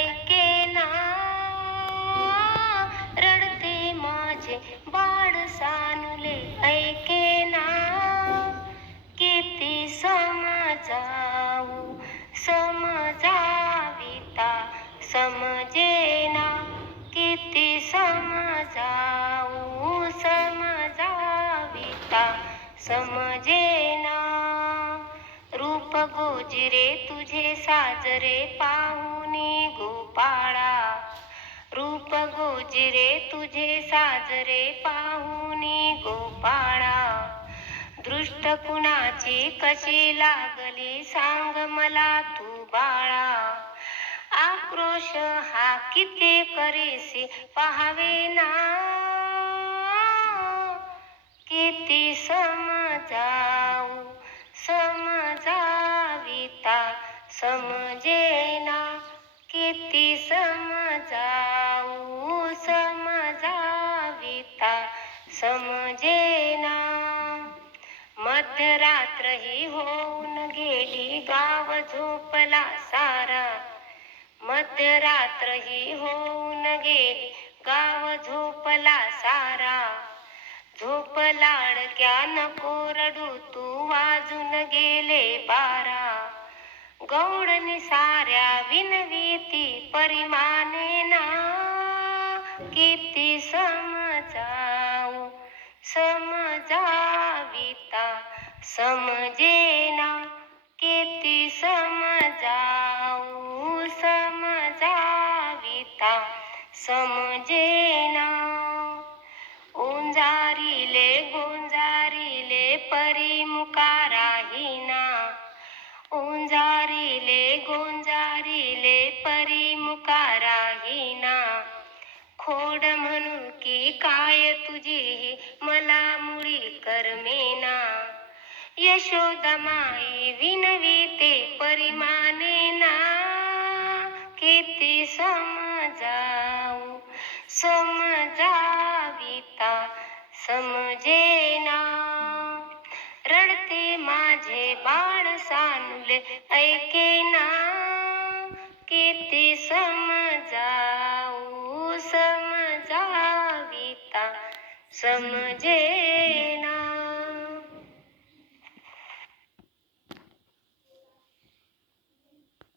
ऐकेना रडते माझे बाळ सानुले ऐकेना किती समजाऊ समजाविता समजेना किती समजाऊ समजाविता समजेना रूप गोजिरे तुझे साजरे पाहू गोपाळा रूप गोजिरे तुझे साजरे पाहुनी गोपाळा. दृष्ट कुणाची कशी लागली सांग मला तू बाळा. आक्रोश हा किती करेसे पाहावे ना. समजेना मध्यरात्र ही होऊन गेली गाव झोपला सारा. मध्यरात्र ही होऊन गेली गाव झोपला सारा. झोप लाडक्या नको रडू तू वाजून गेले बारा. गौडनी साऱ्या विनवीती परिमाने ना. किती समजा समजेना किती समजाऊ समजाविता. समजेना ओंजारिले गोंजारिले परिमुका राहीना ओंजारिले गोंजारिले परिमुका राहीना खोड म्हणून की काय तुझी? मला मुळी यशोदमाई विनविते परिमाने ना. किती समजाऊ समजाविता समजेना. रडते माझे बाळ सानुले ऐकेना. किती समजाऊ समजाविता समजे